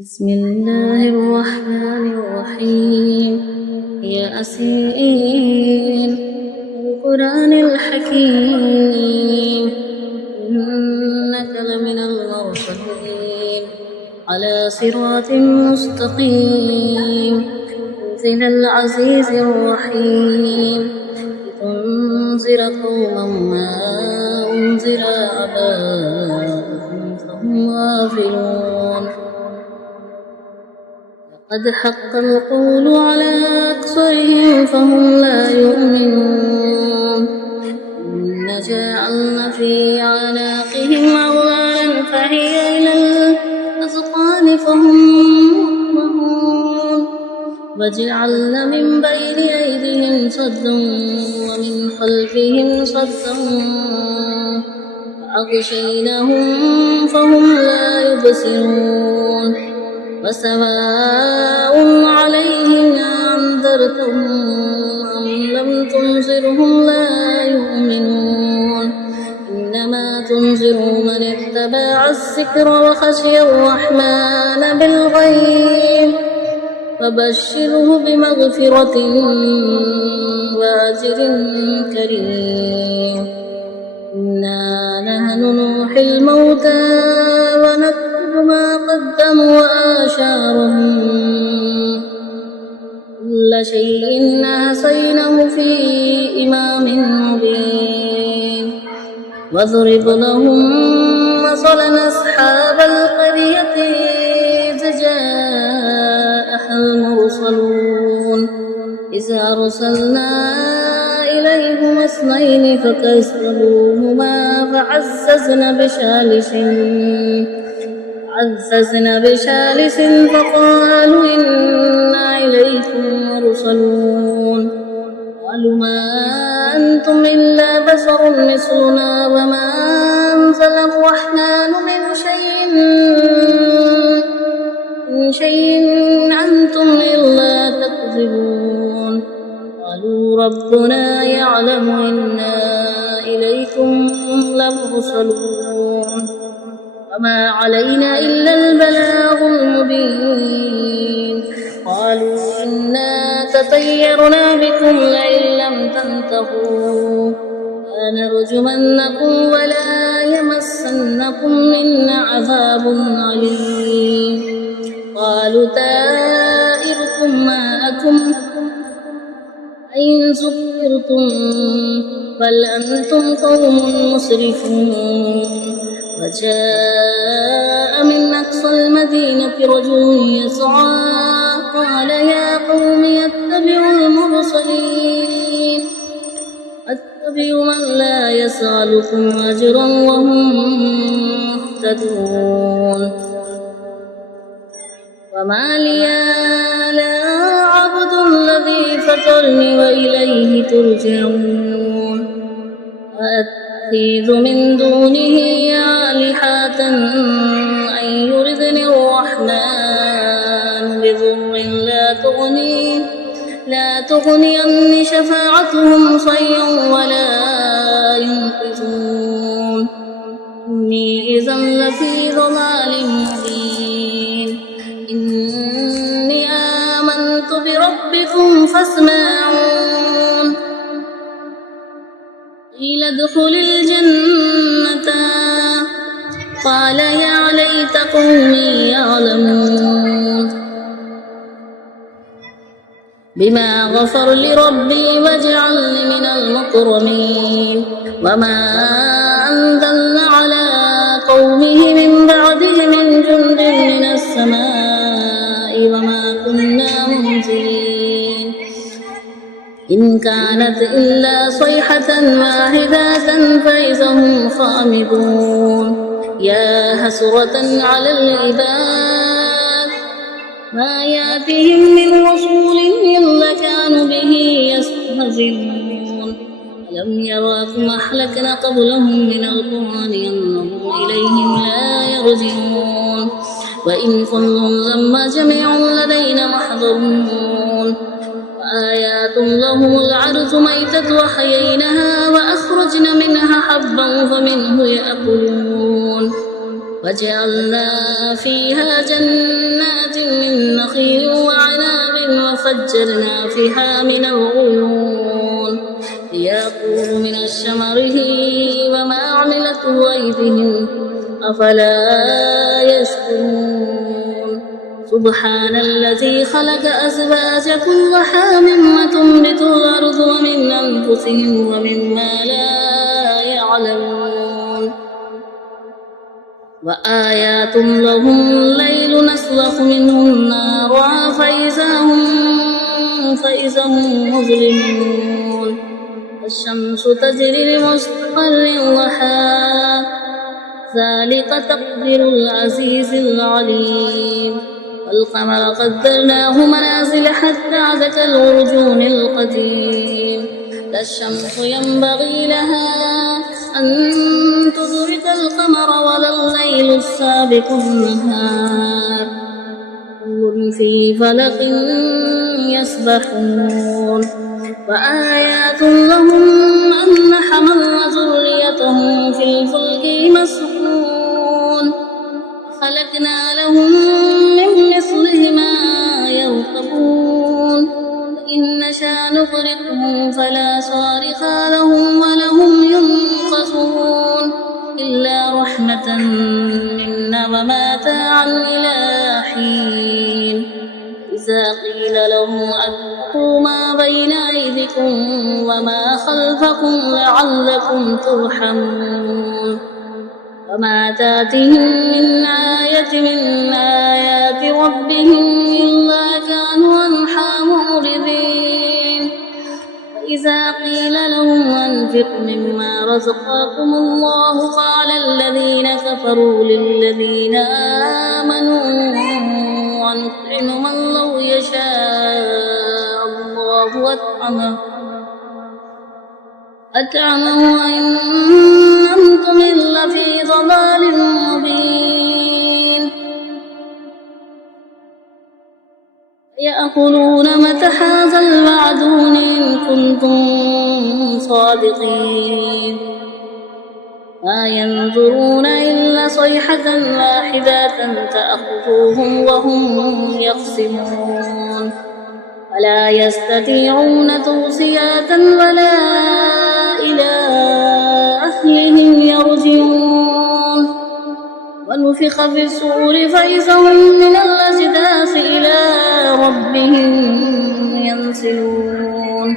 بسم الله الرحمن الرحيم ياسين والقرآن الحكيم إنك لمن المرسلين على صراط مستقيم تنزيل العزيز الرحيم لتنذر قوما ما أنذر آباؤهم فهم غافلون قد حق القول على أكثرهم فهم لا يؤمنون إنا جعلنا في أعناقهم أغلالا فهي إلى الأذقان فهم مقمحون وجعلنا من بين أيديهم صدا ومن خلفهم صدا فأغشيناهم فهم لا يبصرون وسواء عليهم أنذرتهم أم لم تنذرهم لا يؤمنون إنما تنذر من اتبع الذكر وخشي الرحمن بالغيب فبشره بمغفرة وأجر كريم إنا نحن نحيي الموتى ونكتب ما قدموا وآثارهم كل شيء أحصيناه في إمام مبين واضرب لهم مثلا أصحاب القرية إذ جاءها المرسلون إذ أرسلنا إليهم اثنين فكذبوهما فعززنا بثالث فقالوا إنا إليكم مرسلون قالوا ما أنتم إلا بشر مثلنا وما أنزل الرحمن من شيء أنتم إلا تكذبون قالوا ربنا يعلم إنا إليكم لمرسلون وما علينا إلا البلاغ المبين قالوا إنا تطيرنا بكم لئن لم تنتهوا لنرجمنكم ولا يمسنكم منا عذاب أليم قالوا طائركم معكم أئن ذكرتم بل أنتم قوم مسرفون وجاء من أقصى المدينة رجل يسعى قال يا قوم اتبعوا المرسلين اتبع من لا يسألكم أجرا وهم مهتدون وما لي لا أعبد الذي فطرني وإليه ترجعون وأتخذ من دونه آلهة أن يردني الرحمن بضر لا تغني عني شفاعتهم شيئا ولا ينقذون إني إذا لفي ضلال مبين إني آمنت بربكم فاسمعون قيل ادخل الجنة قال يا ليت قومي يعلمون بما غفر لربي وجعلني من المكرمين وما أنزلنا على قومه من بعده من جند من السماء وما كنا منزلين إن كانت إلا صيحة واحدة فإذا هم خامدون يا حسرة على العباد ما يأتيهم من رسول إلا كانوا به يستهزئون ألم يروا كما أهلكنا قبلهم من القرون أنهم إليهم لا يرجعون وإن كل لما جميع لدينا محضرون وآيات لهم الأرض ميتة وحييناها وأخرجنا منها حبا فمنه يأكلون وجعلنا فيها جنات وفجرنا فيها من العيون ليأكلوا من ثمره وما عملته أيديهم أفلا يشكرون سبحان الذي خلق أزواج كلها مما تنبت الأرض ومن أنفسهم ومما لا يعلمون وآيات لهم الليل نسلخ منه النار فإذا هم مظلمون الشمس تجري لمستقر لها ذلك تقدير العزيز العليم والقمر قدرناه منازل حتى عاد كالعرجون القديم لا الشمس ينبغي لها أن تدرك القمر ولا الليل السابق النهار كل في فلك يسبحون وآيات لهم أن حملنا ذريتهم في الفلك مسحون خلقنا لهم من مثله ما يركبون وإن نشأ نغرقهم فلا صارخ لهم ولهم ينقصون إلا رحمة منا ومتاعا إلى حين إذا قيل لهم أتقوا ما بين أيديكم وما خلفكم لعلكم ترحمون وما تأتيهم من آية من آيات ربهم إلا كانوا عنها معرضين وإذا قيل لهم أنفقوا مما رزقكم الله قال الذين كفروا للذين آمنوا ونطعم من لو يشاء الله أطعمه وإن أنتم إلا في ضلال مبين يأكلون متى هذا الوعد إن كنتم صادقين ما ينظرون إلا صيحة واحدة تأخذهم وهم يخصمون ولا يستطيعون توصية ولا إلى أهلهم يرجعون ونفخ في الصور فإذا هم من الأجداث إلى ربهم ينسلون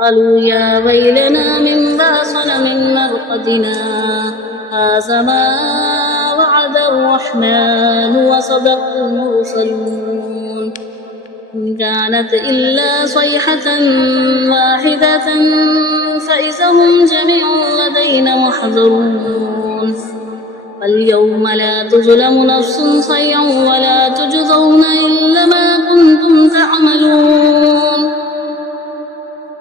قالوا يا ويلنا من باسنا من مرقدنا هذا ما وعد الرحمن وصدق المرسلون إن كانت إلا صيحة واحدة فإذا هم جميع لدينا محضرون فاليوم لا تظلم نفس شيئا ولا تجزون إلا ما كنتم تعملون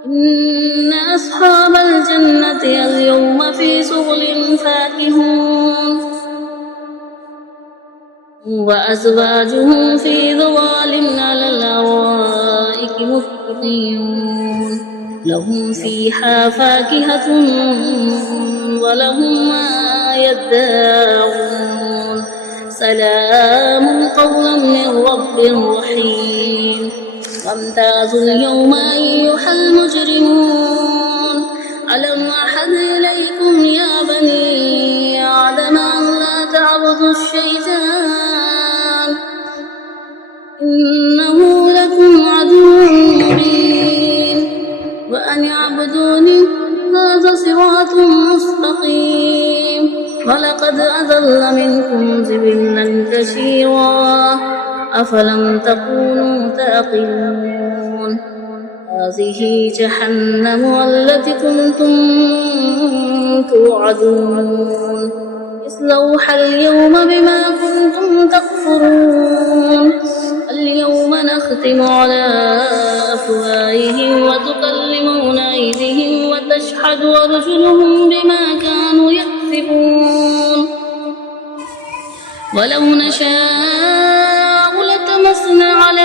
إن أصحاب الجنة اليوم في شغل فاكهون وأزواجهم في ظلال على الأرائك متكئون لهم فيها فاكهة ولهم ما يدعون سلام قولا من رب رحيم وامتازوا اليوم أيها المجرمون ألم أحد إليكم يا بني آدم أن لا تعبدوا الشيطان إنه لكم عدو مبين وأن اعبدوني هذا صراط مستقيم ولقد أضل منكم جبلا كثيرا أفلم تكونوا تعقلون هذه جهنم التي كنتم توعدون اصلوها اليوم بما كنتم تكفرون اليوم نختم على أفواههم وتكلمنا أيديهم وتشهد أرجلهم بما كانوا يكسبون ولو نشاء لطمسنا على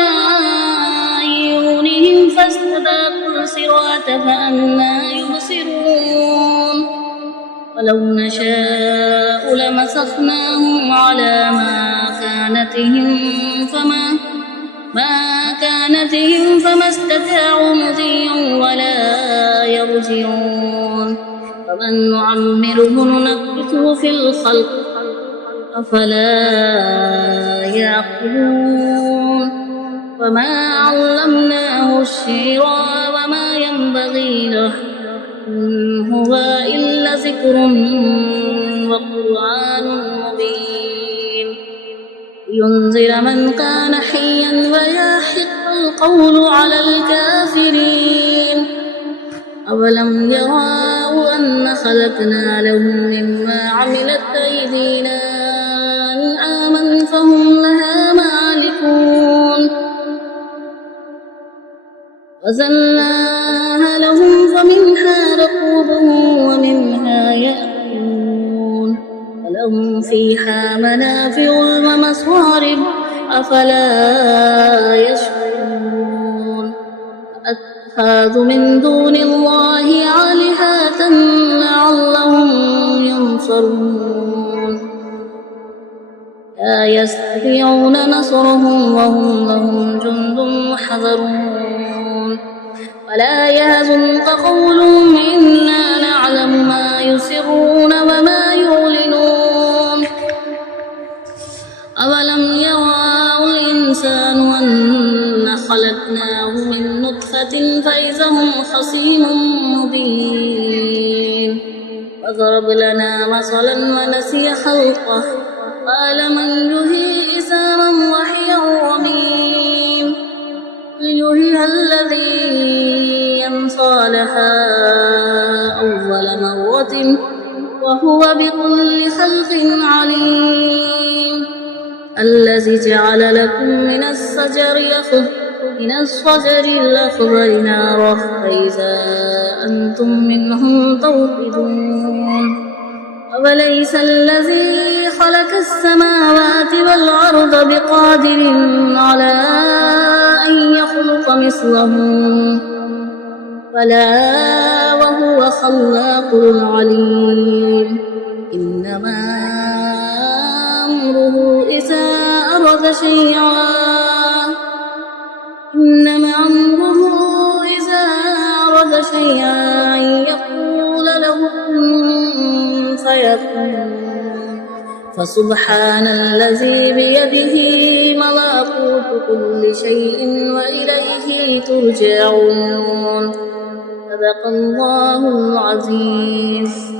أعينهم فاستبقوا الصراط فأنى يبصرون ولو نشاء لمسخناهم على ما كانتهم فما استطاعوا مضيا ولا يرجعون ومن نعمره ننكسه في الخلق أفلا يعقلون وما علمناه الشعر وما ينبغي له إن هو إلا ذكر وقرآن مبين لينذر من كان حيا ويحق القول على الكافرين أولم يروا أن خلقنا لهم مما عملت أيدينا أنعاما فهم لها مالكون وزلناها لهم فمنها ركوبهم ومنها يأكلون ولهم فيها منافع ومصارف أفلا يشكرون أتخذوا من دون الله آلهة لعلهم ينصرون لا يستطيعون نصرهم وهم لهم جند محضرون ولا يحزنك قولهم إنا نعلم ما يسرون وما يعلنون أولم يروا الإنسان أنا خلقناه من نطفة فإذا هم خصيم مبين وضرب لنا مثلا ونسي خلقه قال من يحيي عظاما وهي رميم قل يحييها الذي ينصالها أول مرة وهو بكل خلق عليم الذي جعل لكم من الشجر الأخضر نارا فإذا أنتم منهم توقدون أوليس الذي خلق السماوات والأرض بقادر على أن يخلق مثلهم بلى وهو خلاق العليم إنما أمره إذا أراد شيئا يقول له كن فيكون فسبحان الذي بيده ملكوت كل شيء وإليه ترجعون صدق الله العظيم.